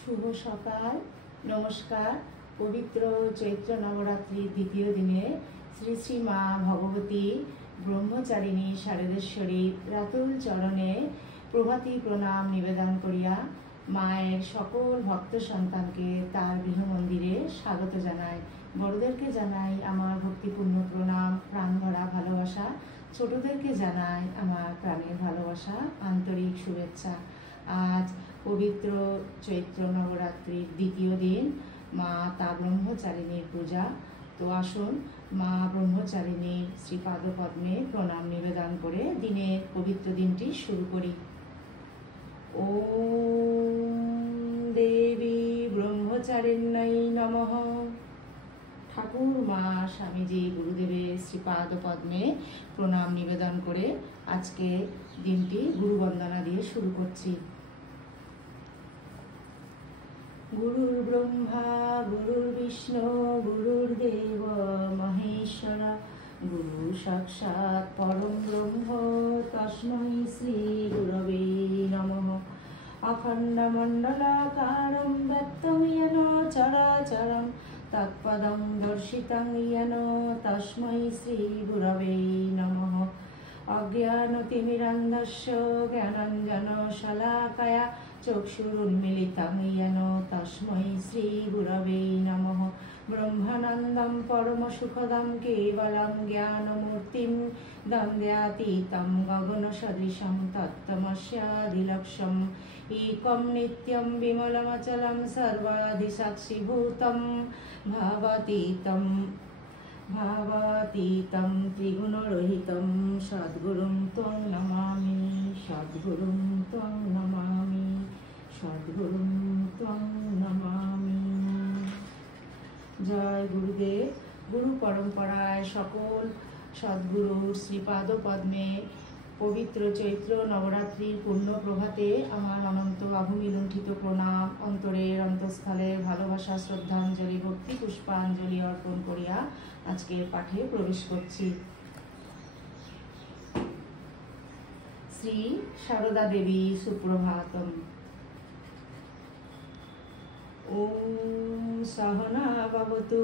শুভ সকাল। নমস্কার। পবিত্র চৈত্র নবরাত্রির দ্বিতীয় দিনে শ্রী শ্রী মা ভগবতী ব্রহ্মচারিণী শারদেশ্বরী রাতুল চরণে প্রভাতী প্রণাম নিবেদন করিয়া মায়ের সকল ভক্ত সন্তানকে তার গৃহমন্দিরে স্বাগত জানাই। বড়দেরকে জানাই আমার ভক্তিপূর্ণ প্রণাম, প্রাণ ভরা ভালোবাসা। ছোটদেরকে জানাই আমার প্রাণের ভালোবাসা, আন্তরিক শুভেচ্ছা। আজ পবিত্র চৈত্র নবরাত্রির দ্বিতীয় দিন, মা তা ব্রহ্মচারিণীর পূজা। তো আসুন মা ব্রহ্মচারিণীর শ্রীপাদ পদ্মে প্রণাম নিবেদন করে দিনের পবিত্র দিনটি শুরু করি। ওম দেবী ব্রহ্মচারিণ্যই নমঃ। ঠাকুর, মা, স্বামীজি, গুরুদেবের শ্রীপাদ পদ্মে প্রণাম নিবেদন করে আজকে দিনটি গুরু বন্দনা দিয়ে শুরু করছি। গুরুর ব্রহ্মা গুরুর বিষ্ণু গুরুর্দেব মহেশ্বর, গুরু সাক্ষাৎ পরম ব্রহ্ম তস্मै শ্রী গুরবে নমঃ। অখণ্ডমণ্ডলাকারং ব্যক্তং येन চরাচরং তৎপদং দর্শিতং येन তস্मै শ্রী গুরবে নমঃ। অজ্ঞানতিমিরান্ধস্য জ্ঞানাঞ্জনশলাকয়া চক্ষুরুন্মিলিतं येन তস্मै শ্রী গুরবে নমঃ। ব্রহ্মানন্দং পরমসুখদং কেবলং জ্ঞানমূর্তিং দ্বন্দ্বাতীतं গগনসদৃশং তত্ত্বমস্যাদিলক্ষ্যम् एकं नित्यं विमलमचलं सर्वाधिसाक्षिभूतं भावातीतं त्रिगुणरहितं सद्गुरुं त्वं नमामि, सद्गुरुं त्वं नमामि, सद्गुरुं त्वं नमामि। জয় গুরুদেব। গুরু পরম্পরায় সকল সদ্গুরুর শ্রীপাদ পদ্মে পবিত্র চৈত্র নবরাত্রির পূর্ণ প্রভাতে আমার অনন্ত আভূমি লুণ্ঠিত প্রণাম, অন্তরের অন্তঃস্থলে ভালোবাসা, শ্রদ্ধাঞ্জলি, ভক্তি পুষ্পাঞ্জলি অর্পণ করিয়া আজকের পাঠে প্রবেশ করছি। শ্রী সারদা দেবী সুপ্রভাতম। ওম সহনা ভবতু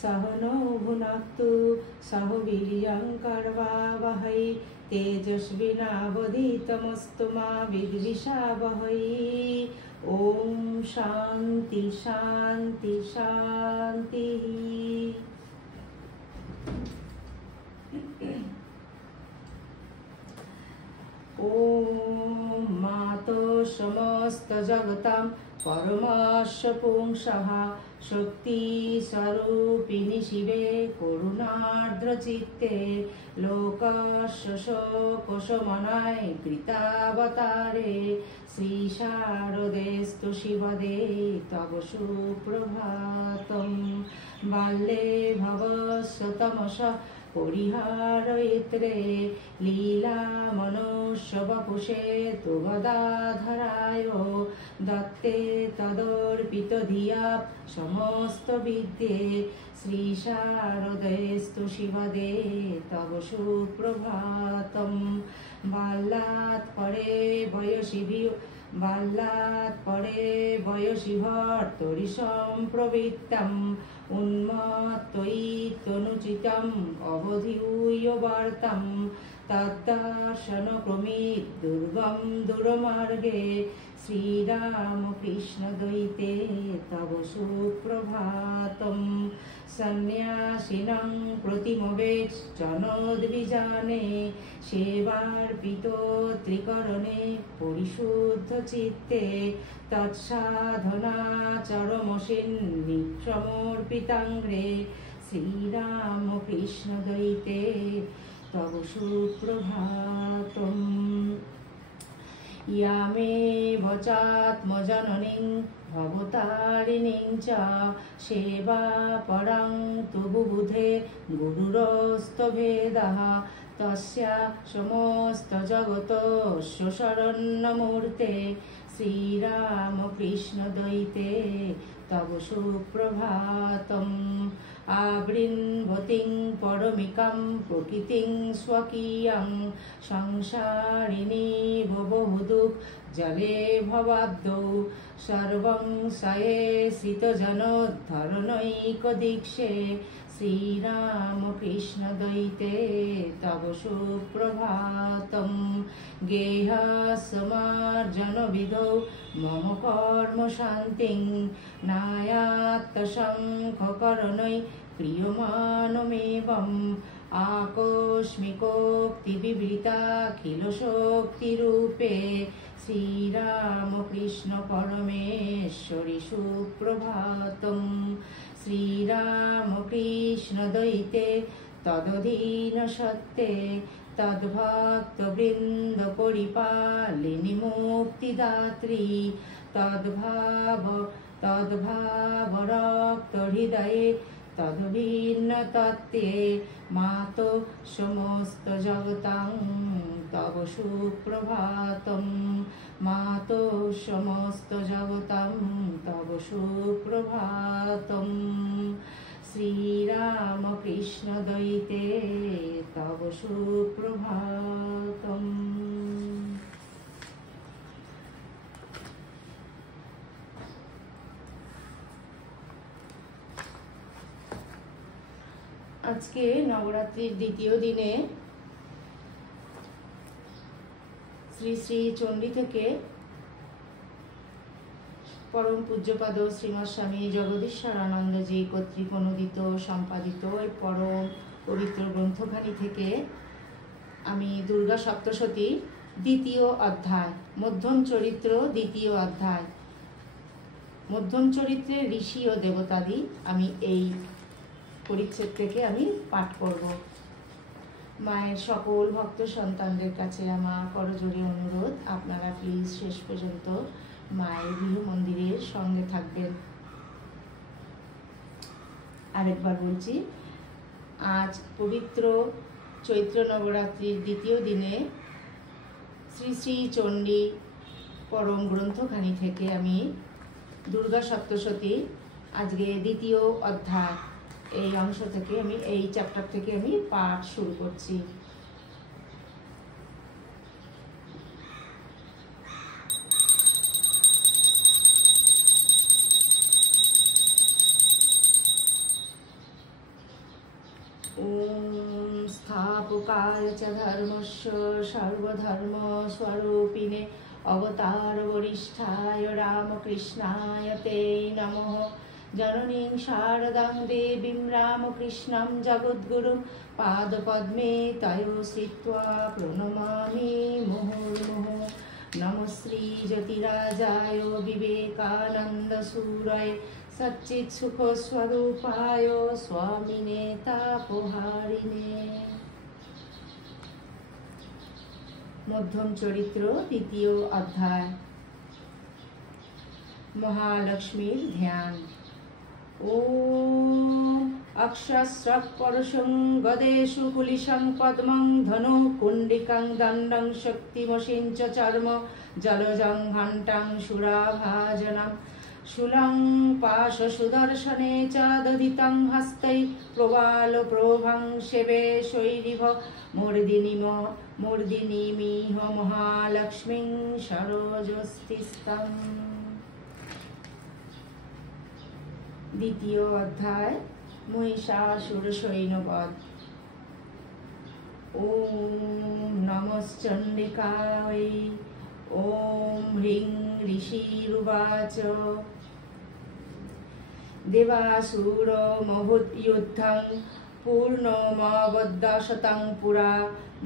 সহনৌ ভুনাক্তু সহ বীর্যং কর্বাবহৈ তেজস্বিনাবধীতমস্তু মা বিদ্বিষাবহৈ। ওম শান্তি শান্তি শান্তি। ওম মাতো সমস্ত জগতাম পরমাস্য পুংসঃ শক্তি স্বরূপিণী শিবে করুণার্দ্র চিত্তে লোকাস্য শোকশমনায় কৃতাবতারে শ্রী শারদেস্তু শিবদে তব সুপ্রভাতম। বাল্যে ভবস্য তমসঃ পরিহারয়িত্রে লীলা মনুষ্য বপুষে তু গদাধরায় দত্তে তদর্পিত ধিয়া সমস্ত বিদ্যে শ্রী শারদেস্তু শিবদে তব সুপ্রভাতম। বাল্যাৎ পরে বয়সী ভর্তরি সম্প্রবৃত্তম উন্মত্তয়ি তনুচিতম অবধিউয় বার্তাম তদ্দর্শনক্রমিক দুর্গম দুরমার্গে শ্রীরামকৃষ্ণ দ্বৈতে তব সুপ্রভাতম। সন্ন্যাসিনাং প্রতিমবেষ্টনোদ্বিজানে সেবার্পিত ত্রিকরণে পরিশুদ্ধ চিত্তে তৎসাধনাচরমসিন্নি সমর্পিতাঙ্গ্রে শ্রীরামকৃষ্ণ দ্বৈতে তব সুপ্রভাতম। ইয়ামেব চাত্মজননীং ভবতারিণীং চ সেবাপরাং তু বুবুধে গুরুরস্তভেদঃ তস্যা সমস্ত জগতস্য শরণ্যমূর্তে শ্রীরামকৃষ্ণ দ্বৈতে তব সুপ্রভাতম। আবৃণ্বতিং পরমিকাং প্রকৃতিং স্বকীয়ং সংসারিণী বহু দুঃখ जले भवाब्दौ सर्वं सये श्रितजनोद्धरणैकदीक्षे श्रीरामकृष्णद्वैते तव सुप्रभातं गेहसमार्जनविधौ मम कर्मशान्तिं नायात्तशङ्खकरणै क्रियमाणमेवम् आकस्मिकोक्तिविवृताखिलशक्तिरूपे श्रीरामकृष्ण परमेश्वरि सुप्रभातं श्रीरामकृष्णद्वैते तदधीनसत्ते तद्भक्तवृन्दपरिपालिनि मुक्तिदात्री तद्भावरक्तहृदये तद्भिन्नतत्त्वे मातो समस्तजगतां तव सुप्रभातं मातो समस्तजगतां तव सुप्रभातं श्रीरामकृष्णद्वैते तव सुप्रभातम्। আজকে নবরাত্রির দ্বিতীয় দিনে শ্রী শ্রী চণ্ডী থেকে পরম পূজ্যপাদ শ্রীমৎ স্বামী জগদীশ্বরানন্দজি কর্তৃক অনুদিত সম্পাদিত এই পরম পবিত্র গ্রন্থখানি থেকে আমি দুর্গা সপ্তশতী দ্বিতীয় অধ্যায় মধ্যম চরিত্র দ্বিতীয় অধ্যায় মধ্যম চরিত্রের ঋষি ও দেবতাদি আমি এই পরিচ্ছেদ থেকে আমি পাঠ করব। মায়ের সকল ভক্ত সন্তানদের কাছে আমার করজোড়ে অনুরোধ, আপনারা প্লিজ শেষ পর্যন্ত মায়ের গৃহ মন্দিরের সঙ্গে থাকবেন। আরেকবার বলছি, আজ পবিত্র চৈত্র নবরাত্রির দ্বিতীয় দিনে শ্রী শ্রী চণ্ডী পরম গ্রন্থখানি থেকে আমি দুর্গা সপ্তশতী আজকে দ্বিতীয় অধ্যায় এই অংশ থেকে আমি এই চ্যাপ্টার থেকে আমি পাঠ শুরু করছি। ওম স্থাপকায় চ ধর্মস্য সর্বধর্ম স্বরূপিণে অবতার বরিষ্ঠায় রামকৃষ্ণায় তে নমঃ। জননীং শারদাং দেবীং রামকৃষ্ণং জগদ্গুরুং পাদপদ্মে তয়ো শ্রিত্বা প্রণমামি মুহুর্মুহুঃ। নমঃ শ্রী জ্যোতিরাজায় বিবেকানন্দসূরয়ে সচ্চিৎসুখস্বরূপায় স্বামিনে তাপহারিণে। মধ্যম চরিত্র দ্বিতীয় অধ্যায় মহালক্ষ্মীর ধ্যান। ওম অক্ষস্রক পরশং গদেষু কুলিশং পদ্মং ধনু কুণ্ডিকাং দণ্ডং শক্তিমসিং চ চর্ম জলজং ঘণ্টাং সুরাভাজনম শূলং পাশ সুদর্শনে চ দধিতং হস্তৈ প্রবাল প্রভং সেবে শৈরিভ মূর্ধিনীমিহ মহালক্ষ্মীং সরোজস্তিস্তং। দ্বিতীয় অধ্যায় মহিষাসুর সৈন্যবধ। ওম নমশ্চণ্ডিকায়। ওম হ্রিং ঋষিরুবাচ দেবাসুর মহোদ্যুদ্ধং পূর্ণমবদ্যশतं পুরা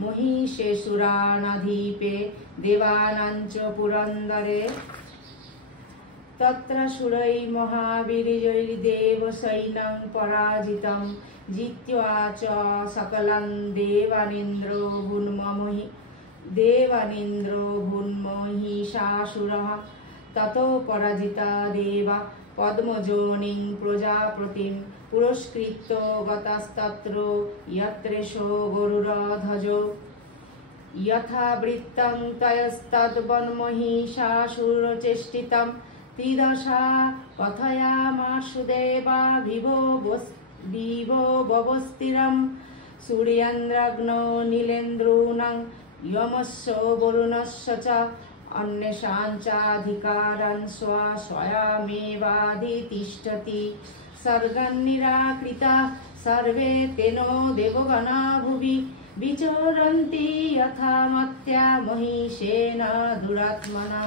মহিষেসুরানাধীপে দেবানাঞ্চ পুরন্দরে তত্র সুरै মহাবীর্যৈর্দেবসৈন্যং পরাজিतं জিত্বা চ সকलं দেবানীন্দ্র ভূন্মহিষাসুরः ততো পরাজিতা দেবা পদ্মযোনিং প্রজাপতিং পুরস্কৃত্য গতস্তত্র যত্রেষো গরুড়ধ্বজো যথাবৃত্तं তয়স্তদ্বন্মহিষাসুরচেষ্টিतं ত্রিদশা কথয়ামাসুদেবা বিভবস্তিরं সূর্যেন্দ্রাগ্নौ নীলেন্দ্রাণাং यमस्य वरुणस्य च अन्येषाञ्चाधिकारान् स्वयमेवाधितिष्ठति सर्गान्निराकृता सर्वे तेनो देवगणा भुवि विचरन्ति यथा मत्या महिषेण दुरात्मना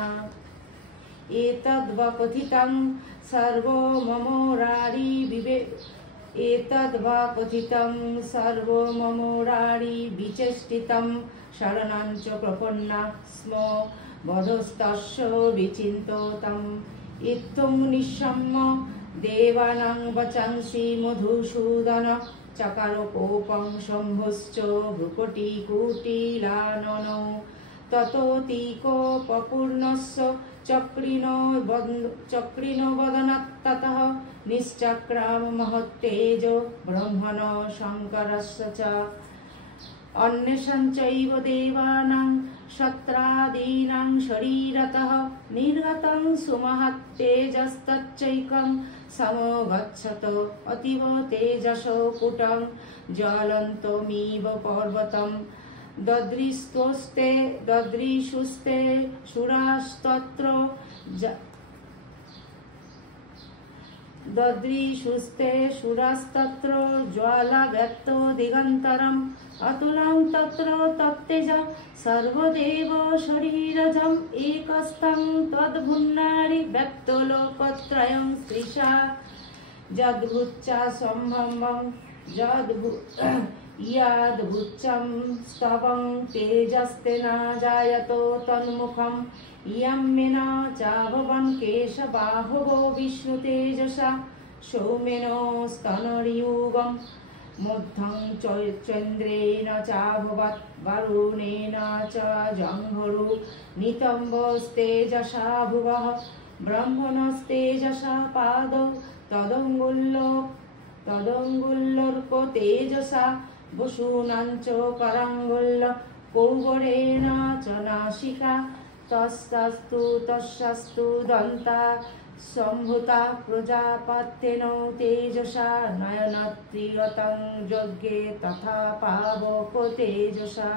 एतद्वकथितं सर्वो ममोरारी विचेष्टितं शरणं च प्रपन्ना स्म बधस्तस्य विचिन्ततम् इत्थं निःशम्य देवानां वचांसि मधुसूदन चकार कोपं शम्भुश्च भ्रुकुटिकुटिलाननौ ततोऽतिकोपपूर्णस्य चक्रिणो वदनात् ततः निश्चक्राम महत्तेजो ब्रह्मण शङ्करस्य च अन्येषाञ्चैव देवानां शत्रादीनां शरीरतः निर्गतं सुमहत्तेजस्तच्चैकं समगच्छत अतीव तेजसो पुटं ज्वलन्तमिव पर्वतं ददृशुस्ते सुरास्तत्र ज्वालाव्यक्तो दिगन्तरम् अतुलं तत्र तत्तेज सर्वदेव शरीरजम् एकस्तं तद्भुन्नारि व्यक्तलोकत्रयं स्त्रिशा यद्भुच्चा सम्भवं यद्भुच्चं स्तवं तेजस्तेन जायतो तन्मुखं यम्मेन चाभवन् केशबाहुवो विष्णुतेजसा सौम्येन स्तनयुगं मुग्धं चन्द्रेण चाभवत् वरुणेन च जङ्घरु नितम्बस्तेजसा भुवः ब्रह्मणस्तेजसा पादौ तदङ्गुल्लोर्को तेजसा वसूनां च कराङ्गुल्ल कौवरेण च नासिका तस्यास्तु दन्ता सम्भूता प्रजापत्येन तेजसा नयनत्रियतं यज्ञे तथा पावको तेजसा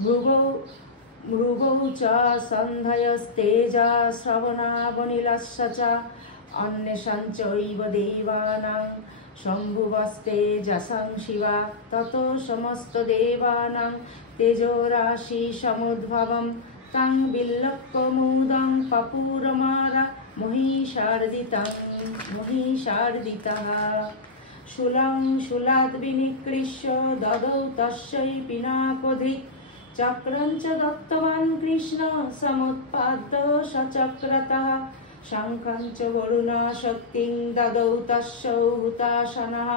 मृगौ च सन्धयस्तेजा श्रवणावनिलस्य च अन्येषाञ्चैव देवानां शम्भुवस्तेजसं शिवा ततो समस्तदेवानां तेजोराशि समुद्भवं तं विल्लकमुदं पपुरमारा महिषार्दितः शूलाद्विनिकृष्य ददौ तस्यै पिनाकधृत् चक्रं च दत्तवान् कृष्ण समुत्पाद्य सचक्रतः शङ्खं च वरुणशक्तिं ददौ तस्यै हुताशनः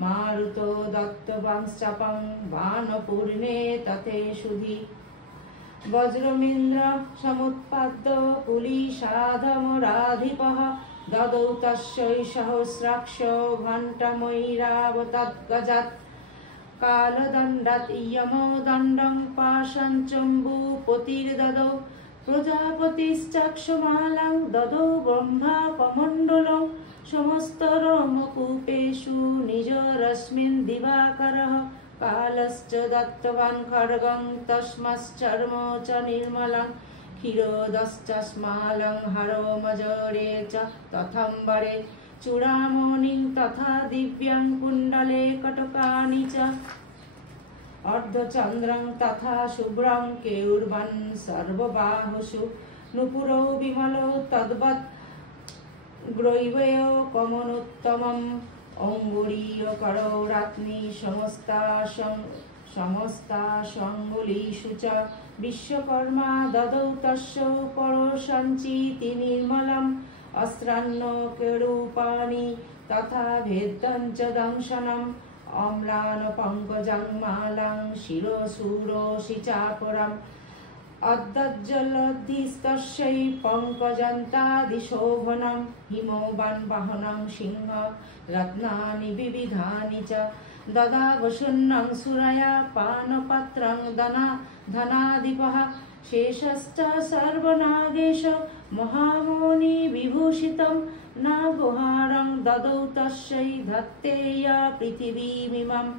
मारुतो दत्तवांश्चपं बाणपूर्णे तथेषुधि वज्रमिन्द्र समुत्पाद्य कुलिशाधमराधिपः ददौ तस्यै सहस्राक्ष घण्टमयिरावतद्गजात् कालदण्डात् यमदण्डं पाशञ्चम्बूपतिर्ददौ प्रजापतिश्चक्षुमालां ददौ ब्रह्मापमण्डलौ समस्तरोमकूपेषु निजरश्मिन् दिवाकरः कालश्च दत्तवान् खड्गं तस्माच्चर्म च निर्मलं क्षीरोदश्च स्मालं हरोमजरे च तथाम्बरे चूडामणिं तथा दिव्यं कुण्डले कटकानि च अर्धचन्द्रं तथा शुभ्रं केयूर्वन् सर्वबाहुषु नुपुरो विमलो तद्वत् ग्रैवयो कमनोत्तमम् अङ्गुलीयकरो राज्ञी समस्तासङ्गुलीषु च विश्वकर्मा ददौ तस्य परोशञ्चिति निर्मलम् अस्त्रान्नकेरूपाणि तथा भेदं च दंशनम् अम्लान पङ्कजं मालां शिरोशूरोषि चापरम् अद्दज्जलधिस्तस्यै पङ्कजन्तादिशोभनं हिमोवान् वाहनं सिंह रत्नानि विविधानि च ददावसुन्नं सुरया पानपत्रं धनाधिपः शेषश्च सर्वनागेश महामुनि विभूषितं नागोहारं ददौ तस्यै धत्तेय पृथिवीमिमम्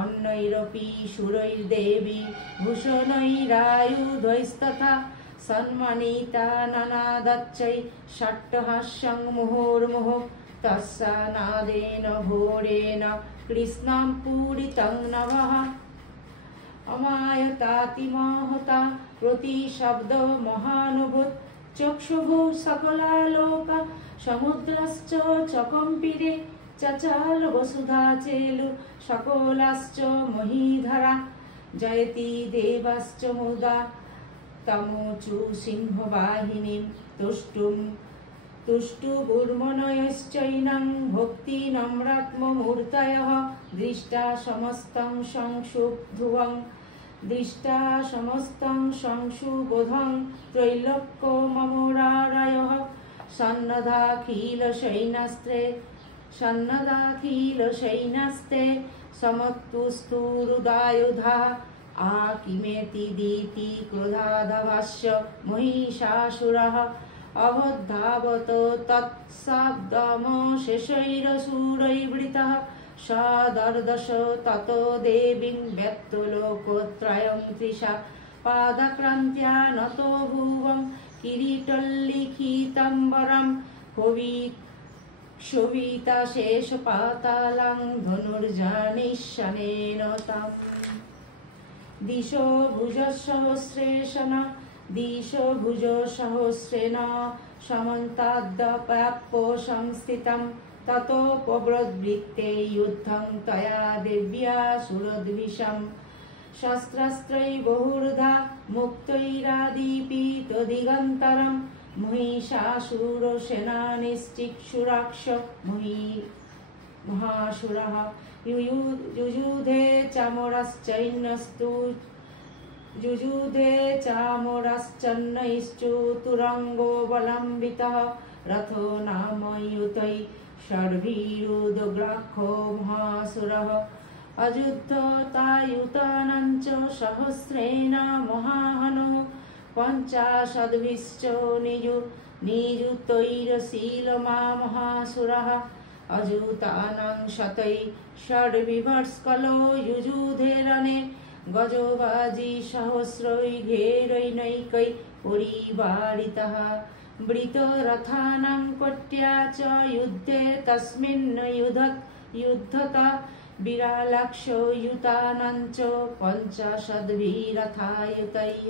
अन्यैरपि सुरैर्देवी भूषणैरायुधैस्तथा सन्मानिता नानादच्चै षट्टहास्यं मुहुर्मुहुः तस्सानादेन घोरेण कृष्णं पूरितं नभः अमायतातिमहता प्रतिशब्द महानुभूत चक्षुः सकलालोका समुद्रश्च चकम्पिरे चचाल वसुधा चेलु सकलाश्च महीधरा जयति देवाश्च मुदा तमोचु सिंहवाहिनीं तुष्टुगुर्मनयश्चैनं भक्तिनम्रात्ममूर्तयः दृष्टा समस्तं संशुद्धुवं दृष्टा समस्तं संशुबोधं त्रैलोक्यममुरारयः सन्नदाखिलशैनास्ते समत्तुस्तुरुदायुधा आकिमेति दीति क्रोधादभास्य महिषासुरः अवधावत तत्शब्दमशेषैरसुरैर्वृतः स दर्दश ततो देवीं व्यक्तलोकोत्रयं त्रिषा पादक्रान्त्या नतो भुवं किरीटल्लिखितम्बरं क्षोभिताशेषपातालं धनुर्जानिशनेन तम् दिशो भुजसहस्रेण समन्ताद्व्याप्य संस्थितं ततोपवृद्वृत्ते युद्धं तया देव्या सुरद्विषं शस्त्रास्त्रै बहुधा मुक्तैरादीपितदिगन्तरं महिषासुरसेनानिश्चिक्षुराक्ष महासुरः युयुधे चामरश्चन्नैश्चुतुरङ्गोऽवलम्बितः रथो नाम युतै षड्भिरुदग्राक्षो महासुरः अयुद्धतायुतानाञ्च सहस्रेण महाहनुः पञ्चाशद्भिश्च नियुतैरशीलमा महासुरः अयुतानां शतै षड्विभर्स्कलो युयुधे रणे गजोबाजी सहस्रैर्घेरैनैकै परिवारितः वृतरथानां कोट्या च युद्धे तस्मिन् युद्धत विरालाक्षो युतानां च पञ्चाशद्भिरथायुतैः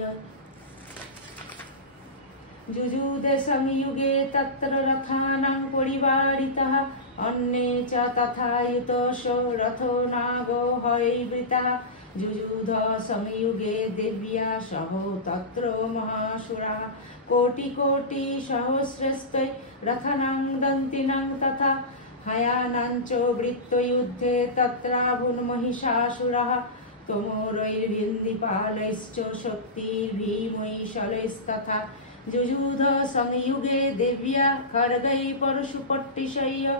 जुजुधे संयुगे तत्र रथानां परिवारितः अन्ये च तथा युतोषो रथो नागो हयैर्वृतः जुजुध संयुगे देव्या सह तत्र महासुराः कोटि सहस्रस्तै रथानां दन्तिनां तथा हयानां च वृत्तयुद्धे तत्राभुन्महिषासुरः तमोरैर्भिन्दिपालैश्च शक्तिर्भीमैशलैस्तथा जुजुध संयुगे देव्या खड्गै परशुपट्टिशय्य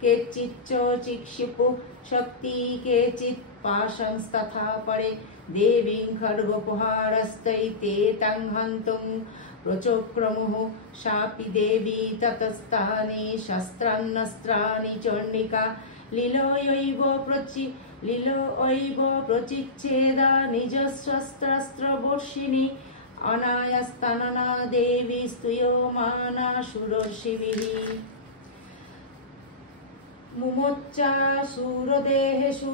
केचिच्च चिक्षिपुः शक्ति केचित् पाशंस्तथा परे देवीं खड्गोपहारस्तैते तं हन्तुं प्रचोक्रमुः शापि देवी ततस्तानि शस्त्रान्नस्त्राणि चण्डिका लीलयैव प्रचिच्छेदा निजशस्त्रास्त्रवर्षिणी अनायास्तनना देवी स्तूयमाना सुरर्षिभिः मुमोच्चासुरदेहेषु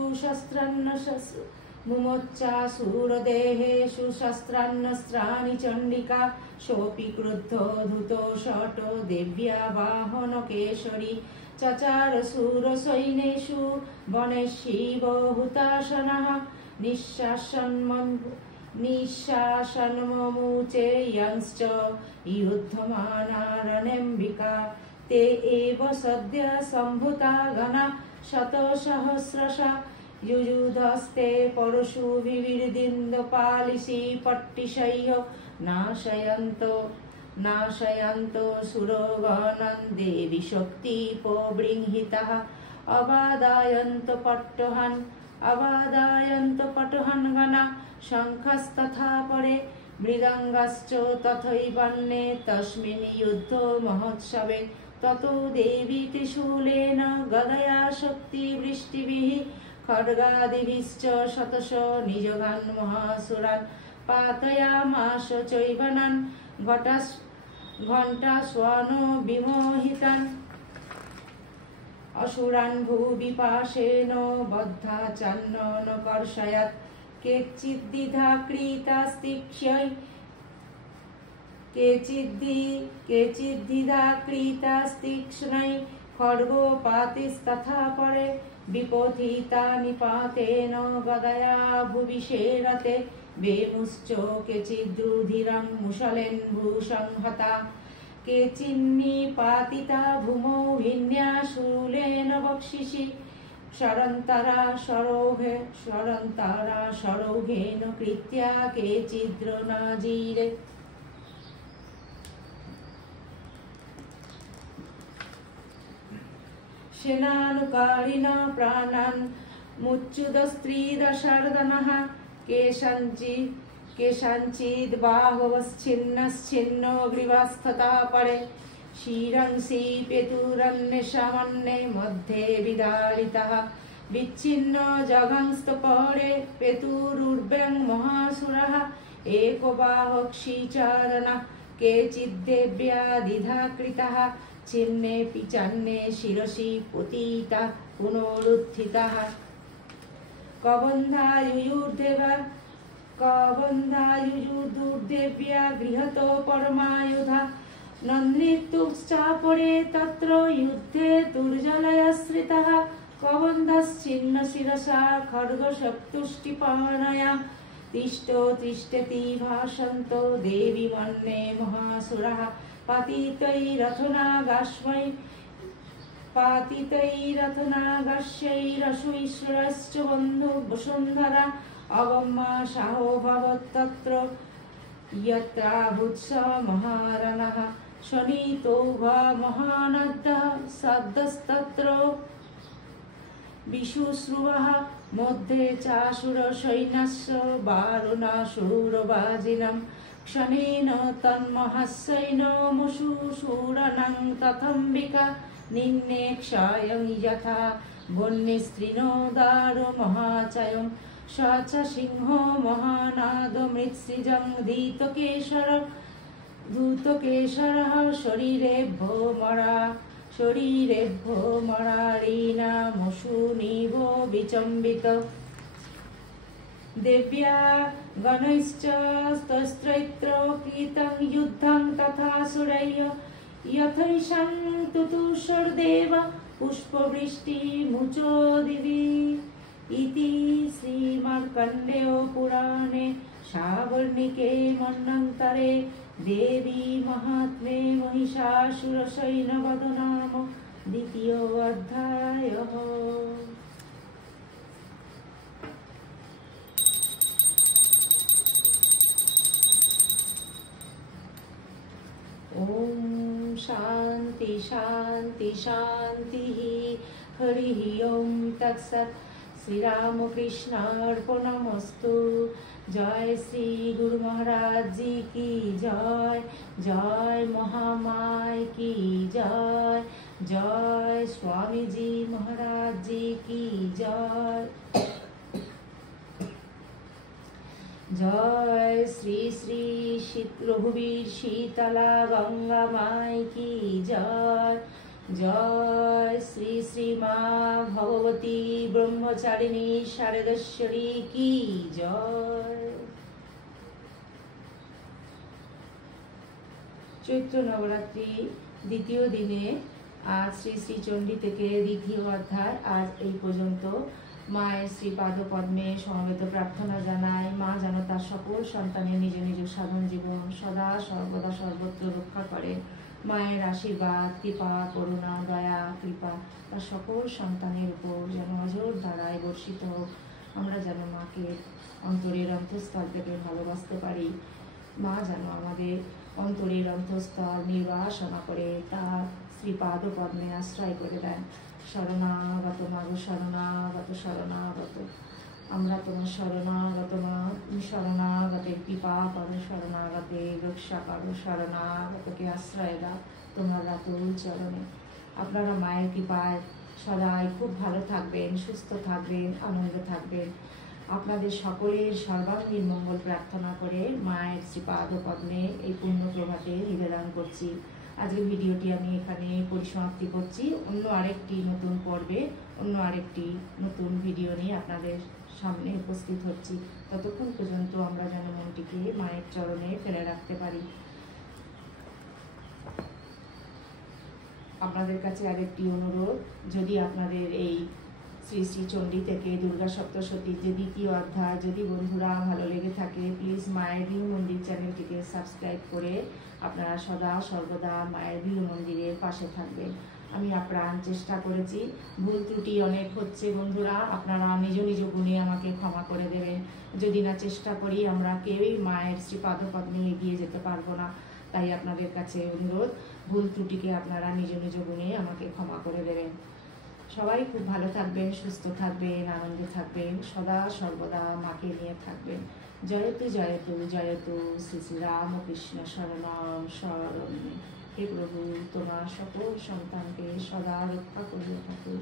शस्त्रान्नस्त्राणि चण्डिका सोऽपि क्रुद्धो धूतो शटो देव्या वाहनकेशरी चचार सुरसैन्येषु वनेशिव हुताशनः निःशासनममुचे यंश्च युद्धमाना रणेऽम्बिका ते एव सद्य सम्भूता गणा शतसहस्रशा युयुधस्ते परशुभिर्विदिन्दपालिशी पट्टिशैः नाशयन्तो सुरगणं देवी शक्तिपबृंहितः अबाधायन्त पटहन् गणा शङ्खस्तथा परे मृदङ्गाश्च तथैवान्ये तस्मिन् युद्धो महोत्सवे ततो देवी त्रिशूलेन गदया शक्तिवृष्टिभिः खड्गादिभिश्च शतश निजघान् महासुरान् पातयामास चैवनान् घण्टास्वानो विमोहितान् असुरान् भूविपाशेन बद्धा चान्न न कर्षयत् केचिद्दिधा कृतास्तीक्ष्यै केचिद्दिधा कृतास्तीक्ष्णै खड्गोपातिस्तथा परे विपोथिता निपातेन गदया भुविषेरते वेमुश्च केचिद्रुधिरं मुशलेन भूसंहता केचिन्निपातिता भूमौ हिन्या शूलेन बक्षिषि शरन्तरा सरोघेन कृत्या केचिद्रनाजीरे सेनानुकारिण प्राणान् मुच्युतस्त्रीदशार्दनः केषाञ्चिद् बाहवश्छिन्नश्छिन्नो ग्रीवास्तथा परे शिरंसि पेतुरन्येषामन्ये मध्ये विदारितः विच्छिन्न जघंस्तपरे पेतुरुर्व्यं महासुरः एकबाहक्षीचारणः केचिद्देव्या दिधा कृतः छिन्नेऽपि चान्ये शिरसि पतितः पुनरुत्थितः कबन्धायुर्देव्या गृहतो परमायुधा नन्दितुश्चापरे तत्र युद्धे दुर्जलयाश्रितः कबन्धश्चिन्नशिरसा खड्गशक्तुष्टिपाणया तिष्ठति भाषन्तो देवी मन्ये महासुरः पातितैरथनागाश्यैरशुईश्वरश्च बन्धु वसुन्धरा अवम्माशाहो भवत्तत्र यत्राभूत्स महारणः शनीतो वा महानद्दः सद्दस्तत्र विशुश्रुवः मध्ये चासुरसैन्यस्य वारुणासुरवाजिनं क्षणेन तन्महस्सैन्यमुषुशूराणां तथम्बिका निन्नेक्षायं यथा वह्निस्त्रीणो दारो महाचयं स च सिंहो महानादमृत्सृजं धूतकेशरः शरीरेभ्यो मरारीणामशूनिव विचम्बित देव्या गणैश्च स्तस्त्रैत्र कृतं युद्धं तथासुरैः यथैषां तुतुषर्देव पुष्पवृष्टिमुचो दिवि इति श्रीमार्कण्डेय पुराणे सावर्णिके मन्वन्तरे देवी महात्म्ये महिषासुरसैन्यवध नाम द्वितीयोऽध्यायः। ॐ शान्ति शान्ति शान्तिः। हरिः ॐ तत्सत्। श्रीरामकृष्णार्पणमस्तु। जय श्री गुरु महाराज जी की जय। जय महामाय की जय। जय स्वामी जी महाराज जी की जय। जय श्री श्री रघुवीर शीतला गंगा माई की जय। जय श्री श्री माँ भगवती ब्रह्मचारिणी शारदेश्वरी की जय। चैत्र नवरात्रि द्वितीय दिने आज श्री श्री चंडी থেকে দ্বিতীয় অধ্যায় আজ এই পর্যন্ত। মায়ের শ্রীপাদ পদ্মে সমবেত প্রার্থনা জানাই, মা যেন তার সকল সন্তানের নিজ নিজ সাধন জীবন সদা সর্বদা সর্বত্র রক্ষা করেন। মায়ের আশীর্বাদ, কৃপা, করুণা, দয়া, কৃপা তার সকল সন্তানের উপর যেন অজর ধারায় বর্ষিত হোক। আমরা যেন মাকে অন্তরের অন্তঃস্থল থেকে ভালোবাসতে পারি। মা যেন আমাদের অন্তরের অন্তঃস্থল নির্বাসনা করে তার শ্রীপাদ পদ্মে আশ্রয় করে দেন। শরণাগত মাগো শরণাগত শরণাগত, আমরা তোমার শরণাগত মা। শরণাগতের কৃপা করো, শরণাগতে রক্ষা করো, শরণাগতকে আশ্রয় দাও তোমার রাতুল চরণে। আপনারা মায়ের কৃপায় সদাই খুব ভালো থাকবেন, সুস্থ থাকবেন, আনন্দে থাকবেন। আপনাদের সকলের সর্বাঙ্গীন মঙ্গল প্রার্থনা করে মায়ের শ্রীপাদ পদ্মে এই পুণ্য প্রভাতে নিবেদন করছি। আজকের ভিডিওটি আমি এখানে পরিসমাপ্তি করছি। অন্য আরেকটি নতুন পর্বে অন্য আরেকটি নতুন ভিডিও নিয়ে আপনাদের সামনে উপস্থিত হচ্ছি। ততক্ষণ পর্যন্ত আমরা যেন মনটিকে মায়ের চরণে ফেলে রাখতে পারি। আপনাদের কাছে আরেকটি অনুরোধ, যদি আপনাদের এই শ্রী শ্রী চণ্ডী থেকে দুর্গা সপ্তশতীর যে দ্বিতীয় অধ্যায় যদি বন্ধুরা ভালো লেগে থাকে, প্লিজ মায়ের গৃহ মন্দির চ্যানেলটিকে সাবস্ক্রাইব করে আপনারা সদা সর্বদা মায়ের গৃহ মন্দিরের পাশে থাকবেন। আমি আপ্রাণ চেষ্টা করেছি, ভুল ত্রুটি অনেক হচ্ছে বন্ধুরা, আপনারা নিজ নিজ গুণে আমাকে ক্ষমা করে দেবেন। যদি না চেষ্টা করি আমরা কেউই মায়ের শ্রীপাদপদ্মে এগিয়ে যেতে পারবো না। তাই আপনাদের কাছে অনুরোধ, ভুল ত্রুটিকে আপনারা নিজ নিজ গুণে আমাকে ক্ষমা করে দেবেন। সবাই খুব ভালো থাকবেন, সুস্থ থাকবেন, আনন্দে থাকবেন, সদা সর্বদা মাকে নিয়ে থাকবেন। জয়তু জয়তু জয়তু শ্রী শ্রী রামকৃষ্ণ শরণম শরণে। হে প্রভু, তোমার সকল সন্তানকে সদা রক্ষা করিয়া থাকুন।